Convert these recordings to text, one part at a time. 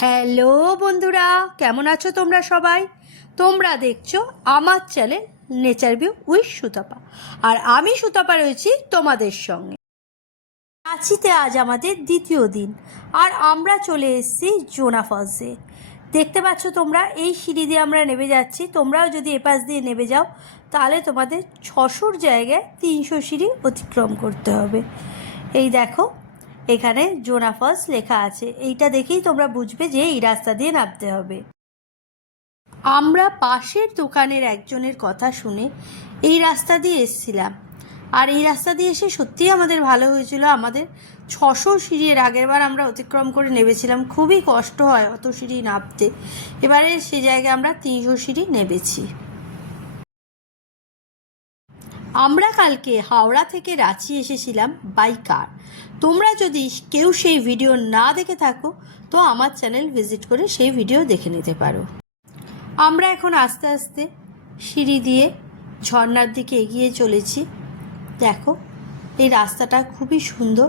Hello বন্ধুরা, কেমন আছো তোমরা সবাই? তোমরা দেখছ আমার channel nature view with Sutapa. আর আমি সুতাপা রয়েছি তোমাদের সঙ্গে। রাঁচিতে আজ আমাদের দ্বিতীয় দিন, আর আমরা চলে এসেছি জোনা ফলসে। দেখতে পাচ্ছ তোমরা, এই সিঁড়ি দিয়ে আমরা নেমে যাচ্ছি। তোমরাও যদি এপাশ দিয়ে নেমে যাও, তাহলে তোমাদের ছশোর জায়গায় তিনশো সিঁড়ি অতিক্রম করতে হবে। এই দেখো এখানে জোনা ফলস লেখা আছে। এইটা দেখেই তোমরা বুঝবে যে এই রাস্তা দিয়ে নামতে হবে। আমরা পাশের দোকানের একজনের কথা শুনে এই রাস্তা দিয়ে এসছিলাম। আর এই রাস্তা দিয়ে এসে সত্যিই আমাদের ভালো হয়েছিল। আমাদের ছশো সিঁড়ির আগের বার আমরা অতিক্রম করে নেমেছিলাম। খুবই কষ্ট হয় অত সিঁড়ি নামতে। এবারে সে জায়গায় আমরা তিনশো সিঁড়ি নেমেছি। আমরা কালকে হাওড়া থেকে রাঁচি এসেছিলাম বাই কার তোমরা যদি কেউ সেই ভিডিও না দেখে থাকো, তো আমার চ্যানেল ভিজিট করে সেই ভিডিও দেখে নিতে পারো। আমরা এখন আস্তে আস্তে সিঁড়ি দিয়ে ঝর্নার দিকে এগিয়ে চলেছি। দেখো, এই রাস্তাটা খুবই সুন্দর।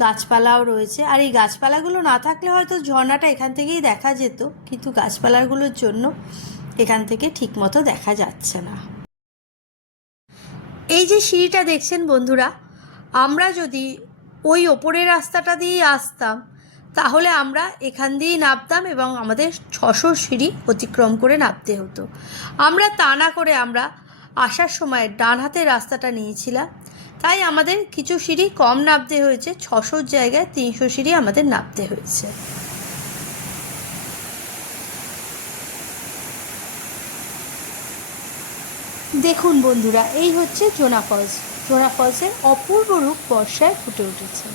গাছপালাও রয়েছে। আর এই গাছপালাগুলো না থাকলে হয়তো ঝর্ণাটা এখান থেকেই দেখা যেত, কিন্তু গাছপালাগুলোর জন্য এখান থেকে ঠিকমতো দেখা যাচ্ছে না। এই যে সিঁড়িটা দেখছেন বন্ধুরা, আমরা যদি ওই ওপরের রাস্তাটা দিয়েই আসতাম, তাহলে আমরা এখান দিয়েই নামতাম এবং আমাদের ছশো সিঁড়ি অতিক্রম করে নামতে হতো। আমরা তা না করে আমরা আসার সময় ডান হাতের রাস্তাটা নিয়েছিলাম, তাই আমাদের কিছু সিঁড়ি কম নামতে হয়েছে, ছশোর জায়গায় তিনশো সিঁড়ি আমাদের নামতে হয়েছে। দেখুন বন্ধুরা এই হচ্ছে জোনা ফলস জোনা ফলসের অপূর্ব রূপ বর্ষায় ফুটে উঠেছে।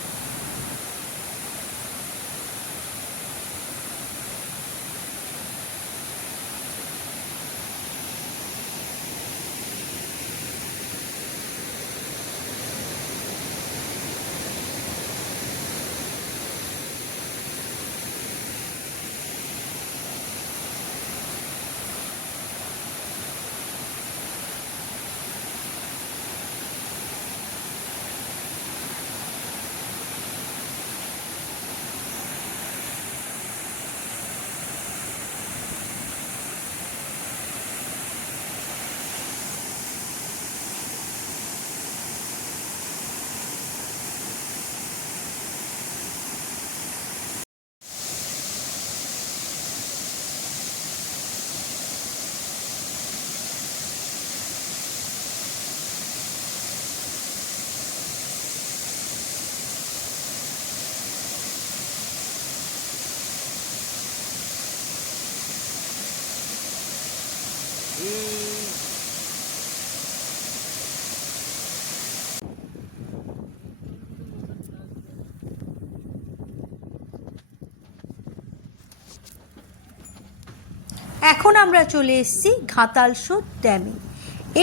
এখন আমরা চলে এসেছি ঘাতালসো ড্যামে।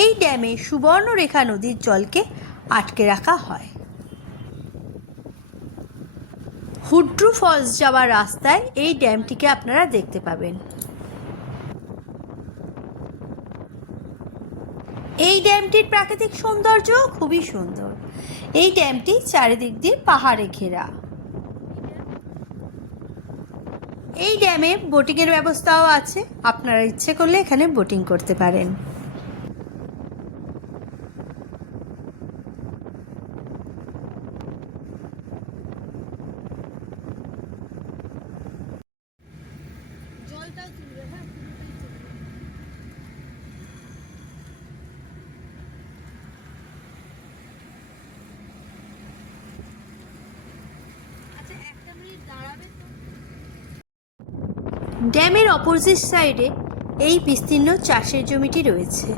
এই ড্যামে সুবর্ণরেখা নদীর জলকে আটকে রাখা হয়। হুড্রু ফলস যাওয়ার রাস্তায় এই ড্যামটিকে আপনারা দেখতে পাবেন। এই ড্যামটির প্রাকৃতিক সৌন্দর্য খুবই সুন্দর। এই ড্যামটি চারিদিক দিয়ে পাহাড়ে ঘেরা। এই ড্যামে বোটিংয়ের ব্যবস্থাও আছে। আপনারা ইচ্ছে করলে এখানে বোটিং করতে পারেন। ড্যামের অপোজিট সাইডে এই বিস্তীর্ণ চাষের জমিটি রয়েছে।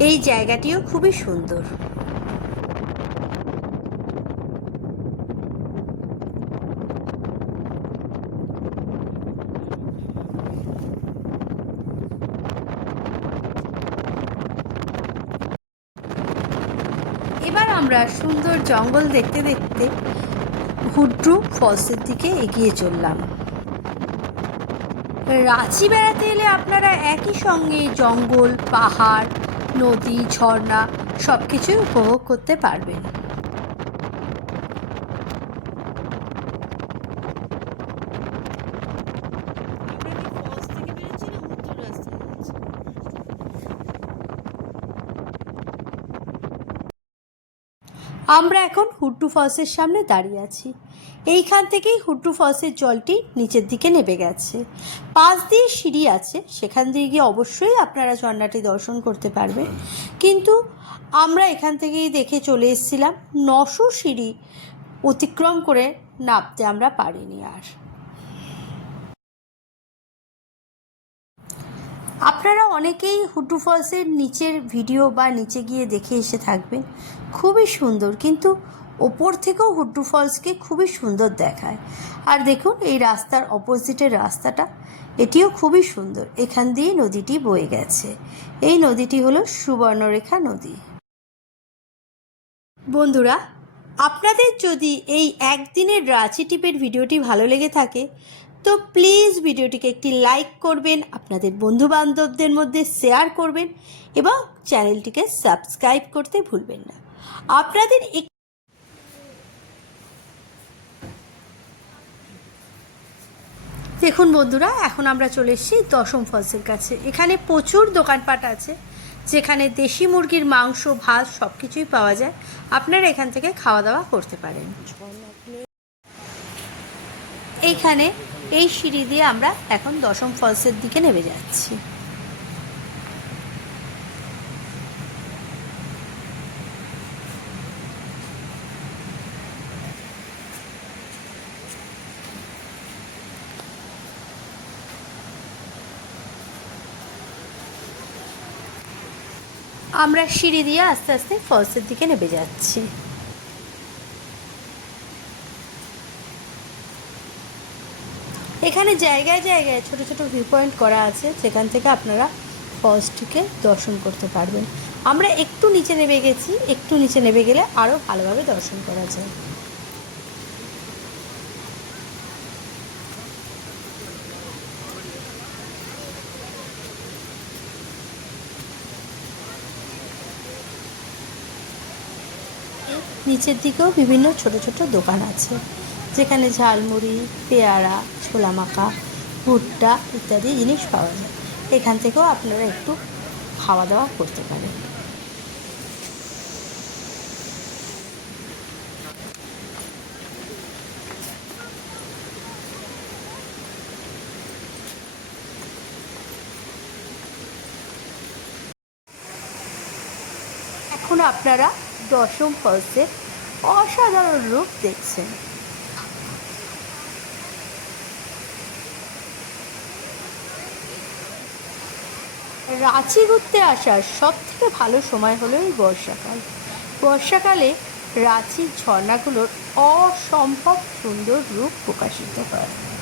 এই জায়গাটিও খুবই সুন্দর। এবার আমরা সুন্দর জঙ্গল দেখতে দেখতে হুড্রু ফলসের দিকে এগিয়ে চললাম। রাঁচি বেড়াতে এলে আপনারা একই সঙ্গে জঙ্গল, পাহাড়, নদী, ঝর্ণা সব কিছুই উপভোগ করতে পারবেন। আমরা এখন হুড্ডু ফলসের সামনে দাঁড়িয়ে আছি। এইখান থেকেই হুড্ডু ফলসের জলটি নিচের দিকে নেমে গেছে। পাশ দিয়ে সিঁড়ি আছে, সেখান দিয়ে গিয়ে অবশ্যই আপনারা ঝর্ণাটি দর্শন করতে পারবে কিন্তু আমরা এখান থেকেই দেখে চলে এসেছিলাম, নশো সিঁড়ি অতিক্রম করে নামতে আমরা পারিনি আর। আপনারা অনেকেই হুড্ডু ফলসের নিচের ভিডিও বা নিচে গিয়ে দেখে এসে থাকবেন। খুবই সুন্দর, কিন্তু ওপর থেকেও হুড্ডু ফলসকে খুবই সুন্দর দেখায়। আর দেখুন, এই রাস্তার অপোজিটের রাস্তাটা, এটিও খুবই সুন্দর। এখান দিয়ে নদীটি বয়ে গেছে। এই নদীটি হলো সুবর্ণরেখা নদী। বন্ধুরা, আপনাদের যদি এই একদিনের রাঁচি টিপের ভিডিওটি ভালো লেগে থাকে তো প্লিজ ভিডিওটিকে একটি লাইক করবেন, আপনাদের বন্ধু বান্ধবদের মধ্যে শেয়ার করবেন এবং চ্যানেলটিকে সাবস্ক্রাইব করতে ভুলবেন না। আপনাদের দেখুন বন্ধুরা, এখন আমরা চলে এসেছি দশম ফলসের কাছে এখানে প্রচুর দোকানপাট আছে, যেখানে দেশি মুরগির মাংস, ভাত সব কিছুই পাওয়া যায়। আপনারা এখান থেকে খাওয়া দাওয়া করতে পারেন। এইখানে এই সিঁড়ি দিয়ে আমরা এখন দশম ফলসের দিকে নেমে যাচ্ছি। আমরা সিঁড়ি দিয়ে আস্তে আস্তে ফলসের দিকে নেমে যাচ্ছি। এখানে জায়গায় জায়গায় ছোট ছোট ভিউ পয়েন্ট করা আছে, যেখান থেকে আপনারা ফলসটিকে দর্শন করতে পারবেন। আমরা একটু নিচে নেমে গেছি, একটু নিচে নেমে গেলে আরও ভালোভাবে দর্শন করা যায়। নিচের দিকেও বিভিন্ন ছোট ছোট দোকান আছে। যেখানে ঝালমুড়ি, পেয়ারা, ছোলা মাখা, ভুট্টা ইত্যাদি জিনিস পাওয়া যায়। এখান থেকেও আপনারা একটু খাওয়া দাওয়া করতে পারেন। এখন আপনারা দশম ফলসের অসাধারণ রূপ দেখছেন। রাঁচি ঘুরতে আসার সব থেকে ভালো সময় হলো এই বর্ষাকাল। বর্ষাকালে রাঁচির ঝর্ণাগুলোর অসম্ভব সুন্দর রূপ প্রকাশিত হয়।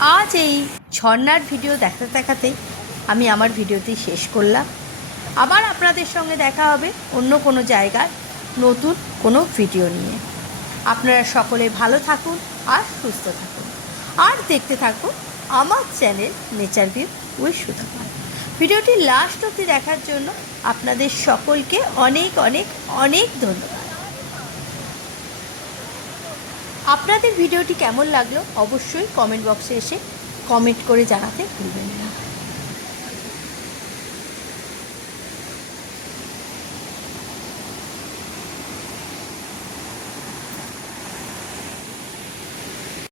আজ এই ঝর্নার ভিডিও দেখাতে দেখাতেই আমি আমার ভিডিওটি শেষ করলাম। আবার আপনাদের সঙ্গে দেখা হবে অন্য কোনো জায়গায় নতুন কোনো ভিডিও নিয়ে। আপনারা সকলে ভালো থাকুন আর সুস্থ থাকুন। আর দেখতে থাকুন আমার channel nature view with Sudhama. ভিডিওটি লাস্ট অবধি দেখার জন্য আপনাদের সকলকে অনেক অনেক অনেক ধন্যবাদ। আপনাদের ভিডিওটি কেমন লাগল অবশ্যই কমেন্ট বক্সে এসে কমেন্ট করে জানাতে ভুলবেন না।